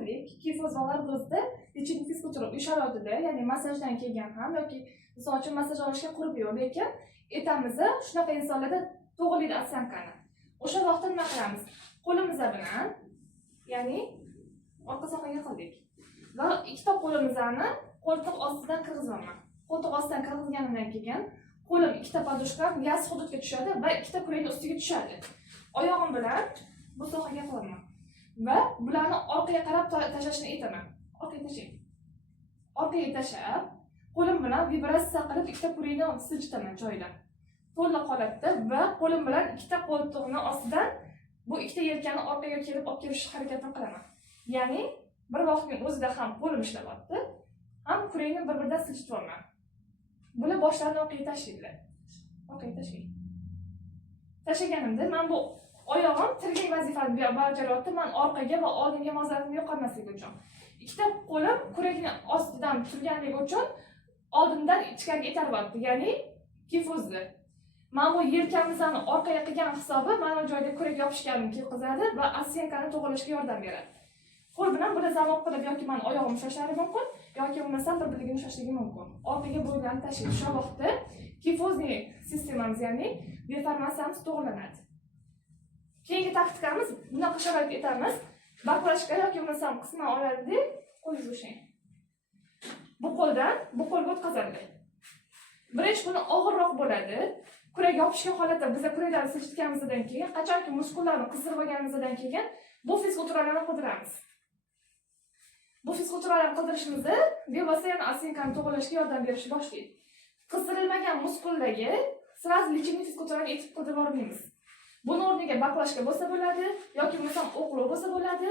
turli kifozalar bizda lecheniy fizkultura uy sharoitida, ya'ni massajdan kelgan ham yoki misol uchun massaj olishga qurbi yo'q, lekin aytamiz, shunaqa insonlarda to'g'rilaydi osyankani. O'sha vaqtda nima qilamiz? Qo'limiz bilan, ya'ni orqa sohaga qildik. Va ikkita qo'limizni qo'ltiq ostidan kirgizaman. Qo'ltiq ostidan kirgizganimdan keyin qo'lim ikkita podushkam yas hududga tushadi va ikkita kurakning ustiga tushadi. Oyog'im bilan bu sohaga qilaman va bularni orqaga qarab tashlashni aytaman. Orqaga tashlang. Orqaga tashlab, qo'lim bilan vibratsiya qilib ikkita kurakni siljitaman joyidan. To'liq holatda va qo'lim bilan ikkita qo'ltiqni ostidan bu ikkita yelkani orqaga kelib olib kelish harakatini qilaman. Ya'ni bir vaqtning o'zida ham qo'lim ishlayapti, ham kurakni bir-biridan siljityapman. Buni boshlarini orqaga tashlaydilar. Orqaga tashlang. Tashlaganimda men bu oyog'im tirgak vazifani bajaryapti. Men orqaga va oldinga mozaratni yo'qotmaslik uchun. Ikkita qo'lim kurakning ostidan turganligi uchun oldindan ichkariga etaryapti, ya'ni kifozni. Men bu yelkamizni orqaga qilgan hisobi mana joyda kurak yopishganini ketkazadi va osyankani to'g'rilashga yordam beradi. Qo'l bilan buni zamoq qilib yoki men oyog'im ushlashlari mumkin, yoki bo'lmasa bir-biriga ushlashligi mumkin. Orqaga bo'ylarni tashlaydi. Shu vaqtda kifozning sistemamiz, ya'ni deformatsiyamiz to'g'rilanadi. Keyingi taktikamiz bunaqa sharoit etamiz. Baklashga yoki bo'lmasa qisman oladi, qo'lingizni ushlang. Bu qo'ldan bu qo'lga o'tkazadi. Birinchi kuni og'irroq bo'ladi. Kurak yopishgan holatda biz kuraklarni siljitganimizdan keyin, qachonki muskullarni qistirib olganimizdan keyin bu fizkulturalarni qidiramiz. Bu fizkulturalarni qidirishimizda bevosita yana osyankani to'g'rilashga yordam berishni boshlaydi. Qistirilmagan muskuldagi sraz lecheniy fizkulturani etib qidirib olmaymiz. Buni o'rniga baklashga bo'lsa bo'ladi, yoki bo'lmasa o'qlov bo'lsa bo'ladi,